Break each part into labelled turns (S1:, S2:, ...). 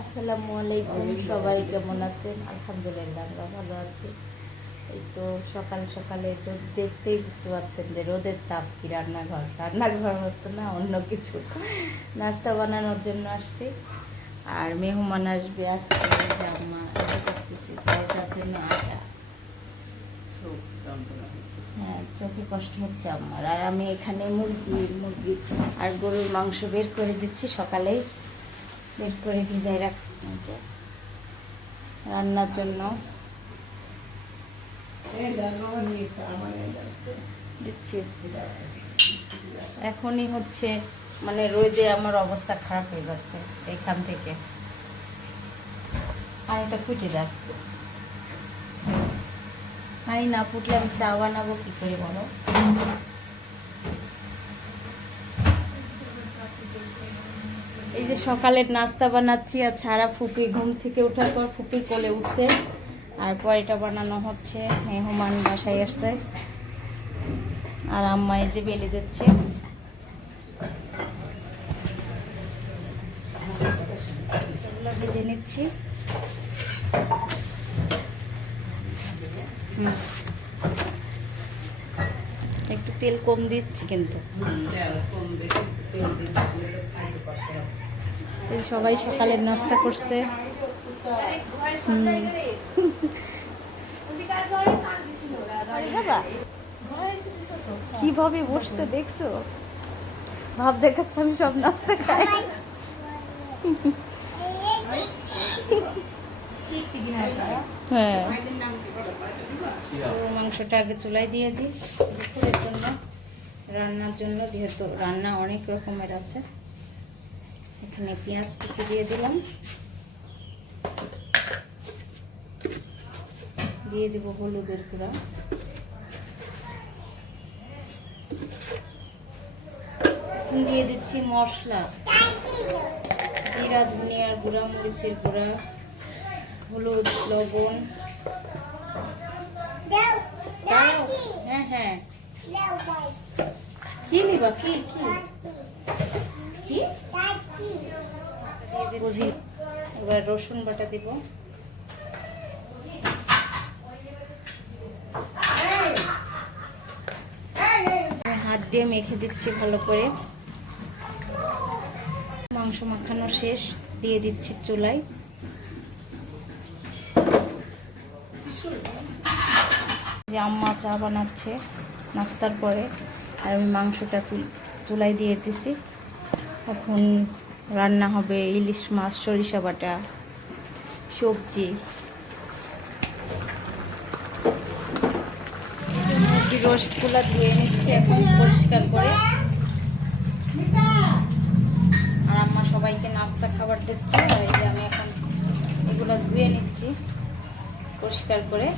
S1: আসসালামু আলাইকুম সবাই কেমন আছেন? আলহামদুলিল্লাহ আমরা ভালো আছি। এই তো সকাল সকালে রোদ দেখতেই বুঝতে পারছেন যে রোদের তাপ কি রান্নাঘর? রান্নাঘর হতো না অন্য কিছু। নাস্তা বানানোর জন্য আসছি। আর মেহমান আসবে আজকে যে এটা করতেছি তার জন্য আটা। হ্যাঁ চোখে কষ্ট হচ্ছে আমার আর আমি এখানে মুরগি মুরগি আর গরুর মাংস বের করে দিচ্ছি সকালেই। বের করে ভিজাই রাখছি। যে, রান্নার জন্য। এখনই হচ্ছে মানে রোদে আমার অবস্থা খারাপ হয়ে যাচ্ছে এখান থেকে। আর এটা ফুটে যাক। পানি না, ফুটলে আমি চা বানাবো কি করে বলো? এই যে সকালের নাস্তা বানাচ্ছি আর ছাড়া ফুপি ঘুম থেকে ওঠার পর ফুপি কোলে উঠছে। আর পরেটা বানানো হচ্ছে, মেহমান বাসায় আসছে। আর আম্মা এই যে বেলে দিচ্ছে। ভেজে নিচ্ছি। একটু তেল কম দিচ্ছি কিন্তু। সবাই সকালের নাস্তা করছে। কীভাবে বসছে দেখছ? ভাব দেখাচ্ছে, আমি সব নাস্তা খাই। হ্যাঁ। মাংসটা আগে চুলাই দিয়ে দিই। দুপুরের জন্য, রান্নার জন্য, যেহেতু রান্না অনেক রকমের আছে। এখানে পেঁয়াজ কুচি দিয়ে দিলাম দিয়ে দিব হলুদের গুঁড়া দিয়ে দিচ্ছি মশলা জিরা ধনিয়ার গুঁড়া মরিচের গুঁড়া হলুদ লবণ হ্যাঁ হ্যাঁ কি নিবা কি কি কি বুঝি এবার রসুন বাটা দিব। হাত দিয়ে মেখে দিচ্ছি ভালো করে। মাংস মাখানো শেষ, দিয়ে দিচ্ছি চুলায়। যে আম্মা চা বানাচ্ছে নাস্তার পরে, আর আমি মাংসটা চুল চুলাই দিয়ে দিছি। এখন রান্না হবে ইলিশ মাছ, সরিষা বাটা, সবজি। মুরগি রোস্টগুলো ধুয়ে নিচ্ছে এখন পরিষ্কার করে। আর আম্মা সবাইকে নাস্তা খাবার দিচ্ছে, আর যে আমি এখন এগুলো ধুয়ে নিচ্ছি পরিষ্কার করে।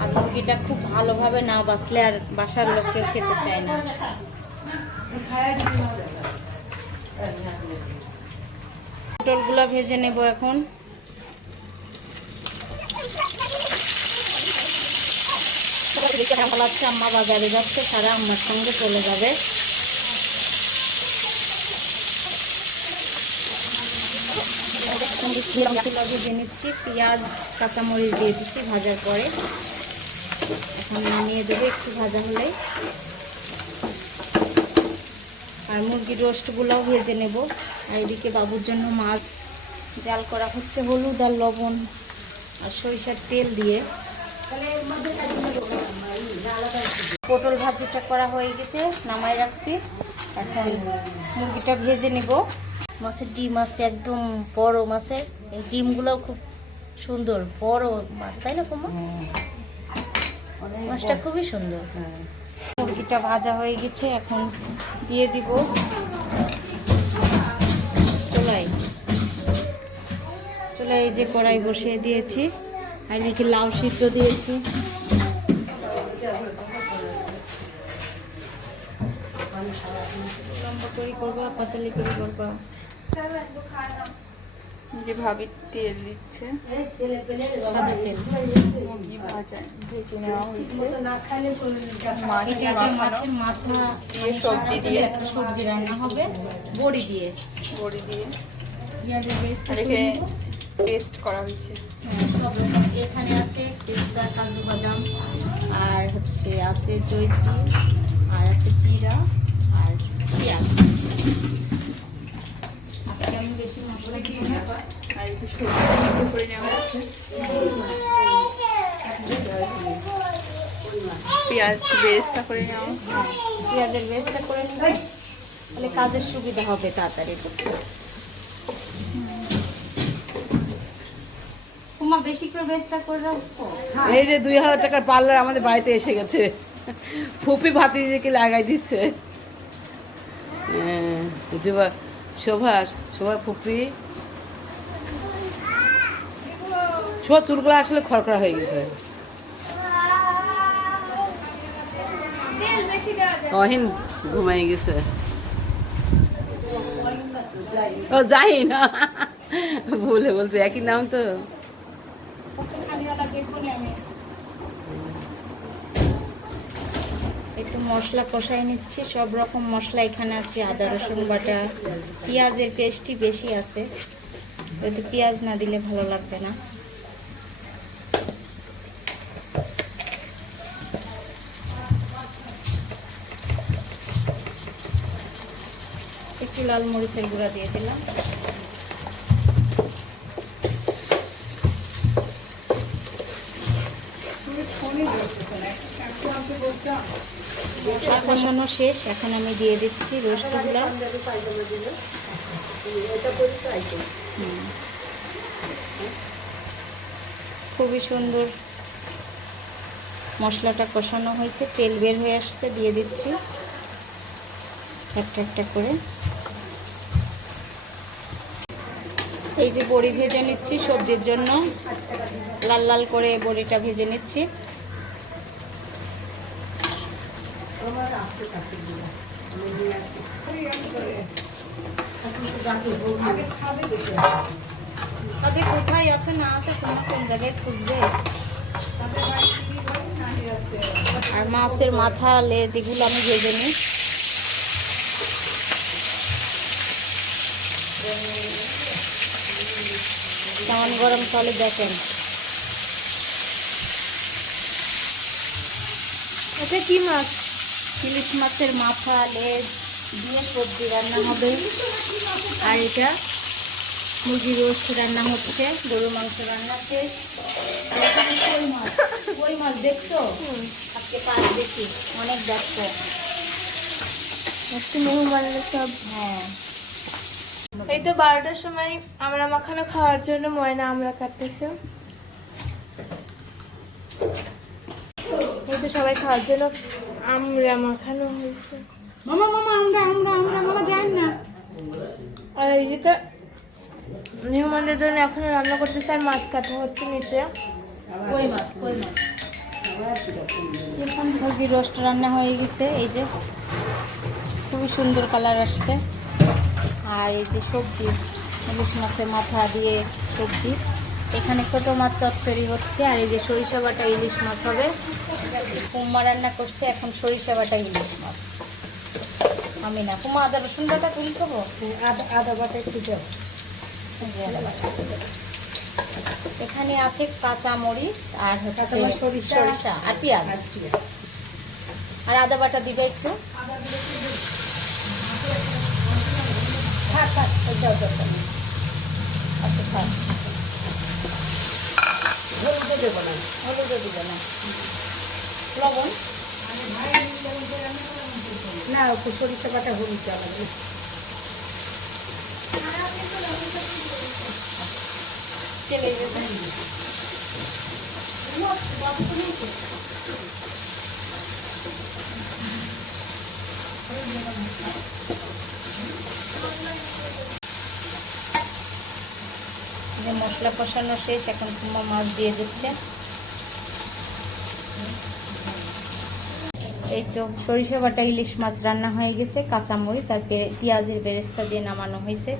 S1: আর মুরগিটা খুব ভালোভাবে না বাঁচলে আর বাসার লোক কেউ খেতে চায় না। পটলগুলো ভেজে নেব এখন। পালাচ্ছে আম্মা বাজারে যাচ্ছে তারা আম্মার সঙ্গে চলে যাবে। ভেজে নিচ্ছি, পেঁয়াজ, কাঁচামরিচ দিয়ে দিচ্ছি ভাজার পরে। এখন নামিয়ে দেবে একটু ভাজা হলে। আর মুরগির রোস্টগুলোও ভেজে নেব। আর এদিকে বাবুর জন্য মাছ জাল করা হচ্ছে হলুদ আর লবণ আর সরিষার তেল দিয়ে। পটল ভাজিটা করা হয়ে গেছে নামাই রাখছি। এখন মুরগিটা ভেজে নেব। মাছের ডিম আছে একদম বড় মাছের। এই ডিমগুলোও খুব সুন্দর বড় মাছ তাই না কুমা মাছটা খুবই সুন্দর। মুরগিটা ভাজা হয়ে গেছে, এখন দিয়ে দিব। চুলাই। চুলাই যে কড়াই বসিয়ে দিয়েছি, আর এদিকে লাউ সিদ্ধ দিয়েছি। লম্বা করি করবা, পাতালি করি করবা।
S2: যে ভাবি তেল দিচ্ছে।
S1: সাদা তেল।
S2: মুরগি ভাজা? ভেজে নেওয়া হয়েছে।
S1: মাছের মাথা।
S2: দিয়ে সবজি দিয়ে।
S1: একটা সবজি রান্না হবে বড়ি দিয়ে।
S2: বড়ি দিয়ে।
S1: পেঁয়াজের পেস্ট
S2: পেস্ট করা হয়েছে।
S1: হ্যাঁ, এখানে আছে পেস্তা কাজু বাদাম আর হচ্ছে আছে জৈত্রী আর আছে জিরা আর পেঁয়াজ। আমি বেশি মশলা দিই না
S2: আর একটু সবজি করে নেওয়া হচ্ছে পেঁয়াজ বেরেস্তা করে নেওয়া
S1: পেঁয়াজের বেস্টটা করে নিবে তাহলে কাজের সুবিধা হবে তাড়াতাড়ি বেশি করে করে। রাখো
S3: এই যে দুই হাজার টাকার পার্লার আমাদের বাড়িতে এসে গেছে। ফুপি ভাতিজিকে লাগাই দিচ্ছে। হ্যাঁ, শোভা শোভা ফুপি। শোভা চুলগুলো আসলে খড়খড়া হয়ে গেছে। অহিন ঘুমাই গেছে। ও যাই না ভুলে বলছে, একই নাম তো।
S1: একটু মশলা কষাই নিচ্ছি। সব রকম মশলা এখানে আছে, আদা, রসুন বাটা। পেঁয়াজের পেস্টই বেশি আছে। হয়তো পেঁয়াজ না দিলে ভালো লাগবে না। একটু লাল মরিচের গুঁড়া দিয়ে দিলাম। মশলা কষানো শেষ। এখন আমি দিয়ে দিচ্ছি রোস্টগুলো। খুবই সুন্দর মশলাটা কষানো হয়েছে। তেল বের হয়ে আসছে, দিয়ে দিচ্ছি একটা একটা করে। এই যে বড়ি ভেজে নিচ্ছি সবজির জন্য। লাল লাল করে বড়িটা ভেজে নিচ্ছি। তাদের কোথায় আছে না আছে কোন কোন জায়গায় খুঁজবে? আর মাছের মাথা লেজ এগুলো আমি ভেজে নিই। কেমন গরম তাহলে দেখেন।
S2: এটা কি মাছ?
S1: ইলিশ মাছের মাথা লেজ দিয়ে সবজি রান্না হবে। আর এটা মুরগি রোস্ট রান্না হচ্ছে গরু মাংস রান্না শেষ। আর কই মাছ? কই মাছ দেখছ? আজকে কাজ বেশি অনেক
S2: আজকে মেহমানরা সব।
S1: হ্যাঁ।
S2: এই তো বারোটার সময় আমরা মাখানো খাওয়ার জন্য ময়না আমরা কাটতেছে। এই তো সবাই খাওয়ার জন্য আমরা মাখানো হয়েছে।
S3: মামা মামা আমরা আমরা আমরা মামা যাই না।
S2: আর এই এইদিকে মেহমানদের জন্য এখন রান্না করতেছে আর মাছ কাটা হচ্ছে নিচে।
S1: কই মাছ কই মাছ? এখন মুরগি রোস্ট রান্না হয়ে গেছে এই যে খুবই সুন্দর কালার আসছে। আর এই যে সবজি ইলিশ মাছের মাথা দিয়ে সবজি। এখানে ছোট মাছ চচ্চড়ি হচ্ছে আর এই যে সরিষা বাটা ইলিশ মাছ হবে। কুমা রান্না করছে এখন সরিষা বাটা ইলিশ মাছ। আমি না কুমা আদা রসুন বাটা তুমি খাব? আদা আদা বাটা একটু দাও। এখানে আছে কাঁচা মরিচ আর হচ্ছে সরিষা আর পেঁয়াজ। আর আদা বাটা দিবে একটু। আচ্ছা, থাক। হলুদও দেবো না হলুদও দেবো না লবণ না সরিষা বাটা হলুদ দেওয়া লাগবে তেলে যে মশলা কষানো শেষ এখন কুমা মাছ দিয়ে দিচ্ছে। এই তো সরিষা বাটা ইলিশ মাছ রান্না হয়ে গেছে কাঁচামরিচ আর পে- পেঁয়াজের বেরেস্তা দিয়ে নামানো হয়েছে।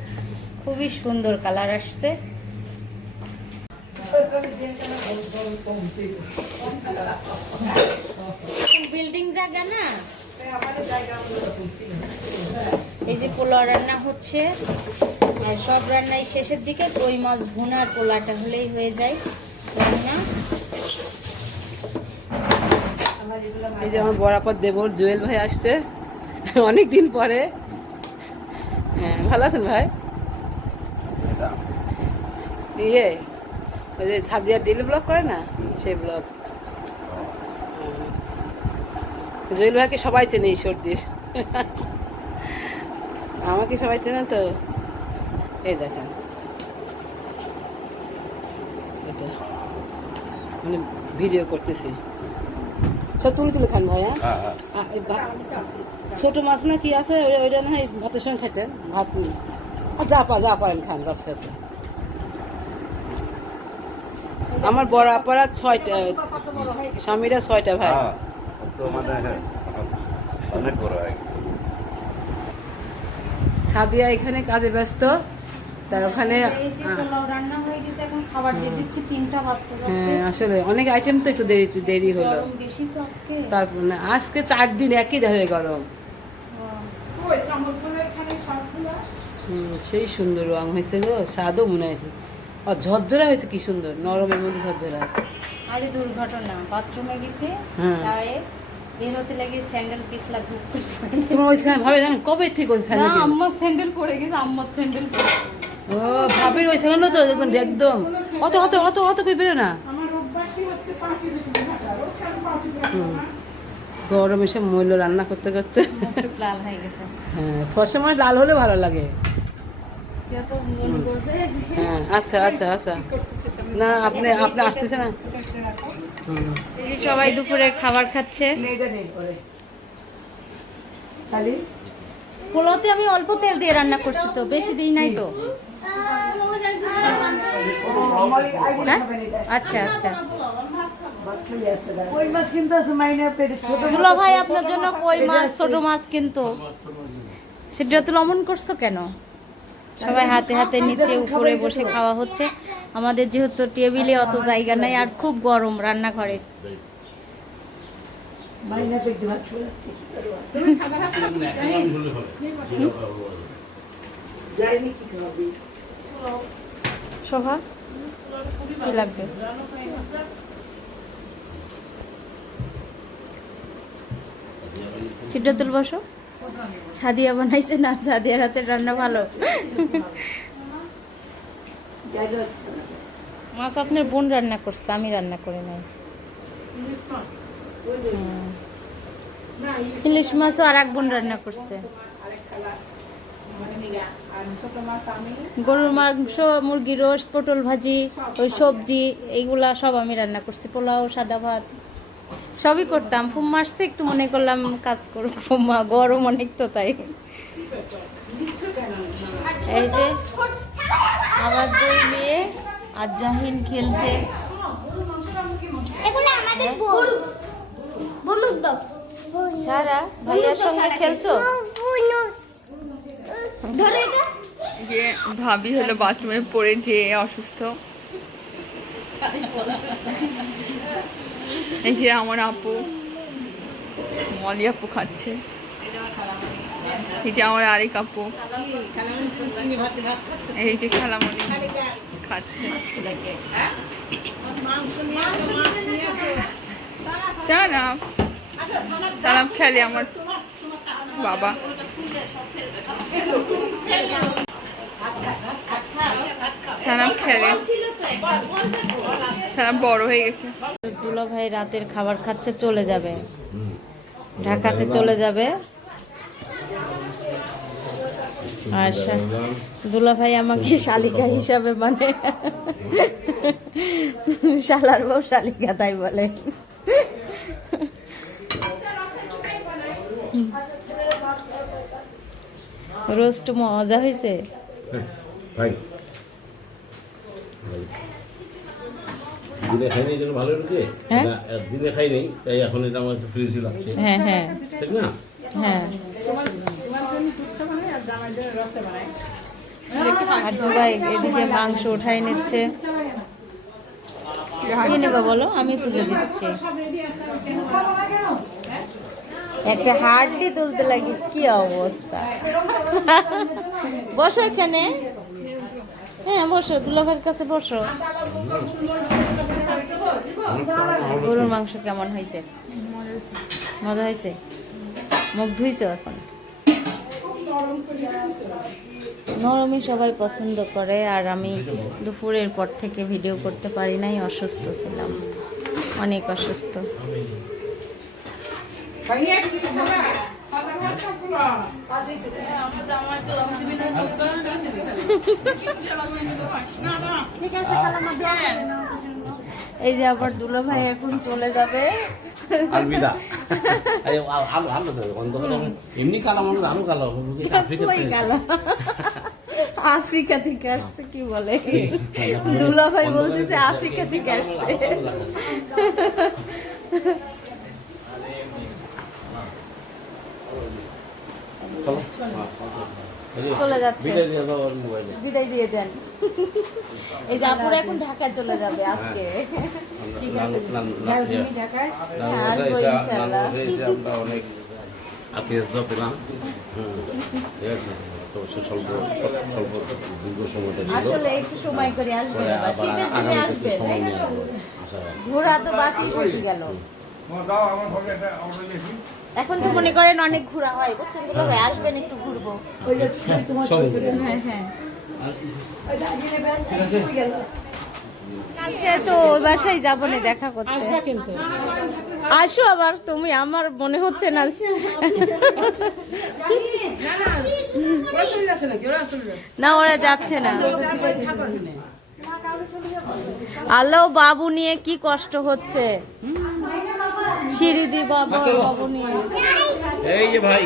S1: খুবই সুন্দর কালার আসছে। বিল্ডিং জায়গা না? এই যে পোলাও রান্না হচ্ছে, আর সব রান্নাই শেষের দিকে, কই মাছ ভুনার পোলাটা হলেই হয়ে যায় রান্না।
S3: এই যে আমার বরাপর দেবর, জুয়েল ভাই আসছে অনেক দিন পরে। হ্যাঁ ভালো আছেন ভাই? ইয়ে ওই যে ছাদিয়া ডেলি ব্লগ করে না? সেই ব্লগ। জুয়েল ভাইকে সবাই চেনে ঈশ্বরদীর আমাকে সবাই চেনে তো? এই দেখেন। এটা। মানে ভিডিও করতেছি। সব তুলে তুলে খান ভাইয়া।
S4: হ্যাঁ হ্যাঁ।
S3: ছোট মাছ না কি আছে? ওই- ওইটা না ভাতের সঙ্গে খাইতেন? ভাত আর যা পা যা পারেন খান যার সাথে। আমার বড় আপারা ছয়টা স্বামীরা ছয়টা ভাই।
S4: হ্যাঁ মানে অনেক বড় গেছে।
S3: সাদিয়া এখানে কাজে ব্যস্ত। তার ওখানে
S1: হয়ে।
S3: হ্যাঁ আসলে অনেক আইটেম তো একটু দেরি দেরি হলো।
S1: তো
S3: তারপর না আজকে চার দিন একই ধরে গরম। সেই সুন্দর রং হয়েছে গো স্বাদও মনে হয়েছে। আর ঝরঝরা হয়েছে কি সুন্দর নরমের মধ্যে ঝরঝরা।
S1: আরে দুর্ঘটনা বাথরুমে গেছে
S3: হ্যাঁ।
S1: বের হতে লাগে স্যান্ডেল পিছলা ধুপ
S3: তোমার ওই ভাবে জানেন কবে থেকে ওই
S1: না
S3: স্যান্ডেল
S1: আম্মার স্যান্ডেল পড়ে গেছে আম্মার স্যান্ডেল
S3: ও ভাবের ওই স্যান্ডেল তো একদম একদম। অত অত অত অত করে বেরো না? হুম। গরম এসে মূল্য রান্না করতে করতে।
S1: লাল হয়ে গেছে।
S3: হ্যাঁ ফসল মানে লাল হলে ভালো লাগে। হ্যাঁ আচ্ছা আচ্ছা আচ্ছা। না আপনি আপনি আসতেছে না?
S1: সবাই দুপুরে খাবার খাচ্ছে। পোলাওতে আমি অল্প তেল দিয়ে রান্না করছি তো বেশি দিই নাই তো। হ্যাঁ? আচ্ছা আচ্ছা। দুলা ভাই আপনার জন্য কই মাছ ছোট মাছ কিন্তু? সেটা তো লমন করছ কেন? সবাই হাতে হাতে নিচে উপরে বসে খাওয়া হচ্ছে। আমাদের যেহেতু টেবিলে অত জায়গা নাই আর খুব গরম রান্নাঘরে। শোভা লাগবে? সিদ্ধাতুল বসো। ছাদিয়া বানাইছে না, ছাদিয়ার হাতের রান্না ভালো? মাছ আপনার বোন রান্না করছে, আমি রান্না করে নাই। ইলিশ মাছও আর এক বোন রান্না করছে। গরুর মাংস, মুরগি রোস্ট, পটল ভাজি, ওই সবজি, এইগুলা সব আমি রান্না করছি, পোলাও, সাদা ভাত। সবই করতাম। ফুম্মা আসছে একটু মনে করলাম কাজ করুক ফুম্মা গরম অনেক তো তাই। এই যে আমার দুই মেয়ে আর জাহিন খেলছে
S5: দাও
S1: সারা ভাইয়ার সঙ্গে খেলছো?
S6: যে ভাবি হলো বাথরুমে পড়ে যে অসুস্থ। এই যে আমার আপু, মলি আপু খাচ্ছে। এই যে আমার আরেক আপু। এই যে খালামণি খাচ্ছে। জানাম জানাম খেলে আমার বাবা। সানাম খেলে। সানাম বড় হয়ে গেছে।
S1: দুলা ভাই রাতের খাবার খাচ্ছে চলে যাবে। ঢাকাতে চলে যাবে। আর শা- দুলা ভাই আমাকে শালিকা হিসাবে মানে শালার বউ শালিকা তাই বলে। রোস্ট মজা হয়েছে
S7: দিনে ভালো
S1: হ্যাঁ?
S7: দিনে তাই এখন এটা আমার একটু ফ্রিজ লাগছে।
S1: হ্যাঁ হ্যাঁ।
S7: ঠিক না?
S1: হ্যাঁ। আর জুবাই এদিকে মাংস উঠাই নিচ্ছে। কি নেবে বলো? আমি তুলে দিচ্ছি। একটা হাড্ডি তুলতে লাগি কি অবস্থা? বসো এখানে। হ্যাঁ বসো দুলাভাইয়ের কাছে বসো। গরুর মাংস কেমন হয়েছে? মজা হয়েছে? মুখ ধুইছো এখন? নরমই সবাই পছন্দ করে আর আমি দুপুরের পর থেকে ভিডিও করতে পারি নাই অসুস্থ ছিলাম। অনেক অসুস্থ। এই যে আবার দুলা ভাই এখন চলে যাবে।
S7: আলবিদা। আলো আলো তো এমনি কালো মানুষ আরও কালো হবে আফ্রিকা
S1: থেকে আসছে কি বলে? দুলা ভাই বলতেছে আফ্রিকা থেকে আসছে। চলে। যাচ্ছে।
S7: বিদায় দিয়ে দাও ওর মোবাইলে
S1: বিদায় দিয়ে দেন। এই যে আপুরা এখন ঢাকায় চলে যাবে আজকে। ঠিক আছে। হ্যাঁ,
S7: আমরা অনেক আত্মীয়তা পেলাম ঠিক আছে। তো সে স্বল্প স্বল্প দীর্ঘ সময়টা ছিল।
S1: আসলে একটু সময় করে আবার। শীতের দিনে
S7: আগামীতে সময় নিয়ে।
S1: ঘোরা তো বাকি থেকে গেল। এখন তো মনে করেন অনেক ঘোরা হয় বুঝছেন দুলা ভাই আসবেন একটু ঘুরবো হ্যাঁ হ্যাঁ কালকে তো ওই বাসায় যাব না দেখা করতে
S3: কিন্তু
S1: আসো আবার তুমি আমার মনে হচ্ছে না না ওরা যাচ্ছে না আল্লাহ বাবু নিয়ে কি কষ্ট হচ্ছে সিঁড়ি দি বাবা বাবু নিয়ে
S7: এই যে ভাই।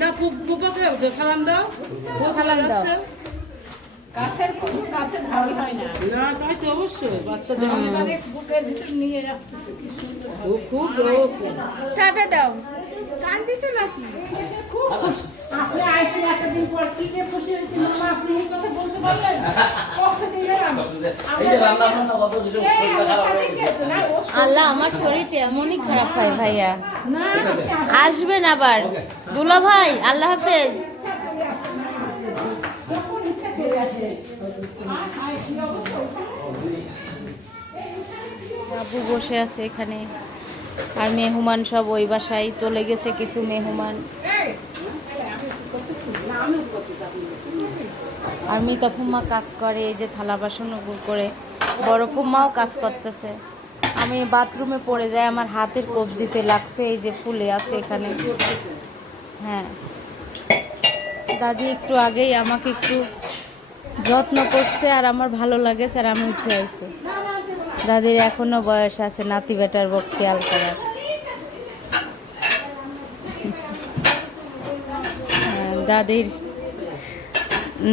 S3: না পুপাকে সালাম দাও। ও সালাম যাচ্ছে না। তাই তো অবশ্যই। বাচ্চাদের ও খুব ও
S2: টাটা দাও। কান্দিছে নাকি
S8: আপনি এতদিন পর কি যে খুশি হয়েছি মামা আপনি এই কথা বলতে পারলেন? কষ্ট
S7: হয়ে
S1: আল্লাহ আমার শরীরটা এমনই খারাপ হয় ভাইয়া। আসবেন আবার। দুলা ভাই আল্লাহ হাফেজ
S8: যখন ইচ্ছা চলে আসে আর আইসি অবশ্য
S1: বাবু বসে আছে এখানে। আর মেহমান সব ওই বাসায় চলে গেছে কিছু মেহমান। আর মিতা ফুম্মা কাজ করে, এই যে থালা বাসন করে। বড় ফুম্মাও কাজ করতেছে। আমি বাথরুমে পড়ে যাই, আমার হাতের কবজিতে লাগছে, এই যে ফুলে আছে এখানে। হ্যাঁ। দাদি একটু আগেই আমাকে একটু যত্ন করছে আর আমার ভালো লাগে স্যার আমি উঠে আসছি দাদির এখনও বয়স আছে নাতি বেটার বক খেয়াল করার হ্যাঁ, দাদির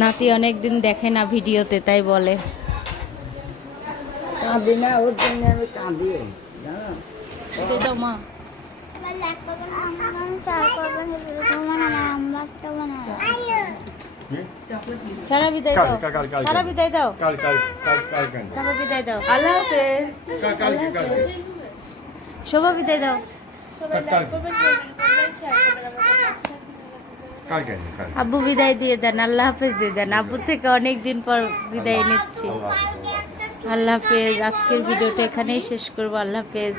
S1: নাতি অনেক দিন দেখে না ভিডিওতে তাই বলে।
S9: কাঁদি না ওর জন্য আমি কাঁদি।
S1: দাও মা। সারা বিদায় দাও। সারা বিদায় দাও। সারা বিদায় দাও। আল্লাহ হাফেজ। শোভা বিদায় দাও। আব্বু বিদায় দিয়ে দেন আল্লাহ হাফেজ দিয়ে দেন। আব্বু থেকে অনেক দিন পর বিদায় নিচ্ছি। আল্লাহ হাফেজ। আজকের ভিডিওটা এখানেই শেষ করব। আল্লাহ হাফেজ।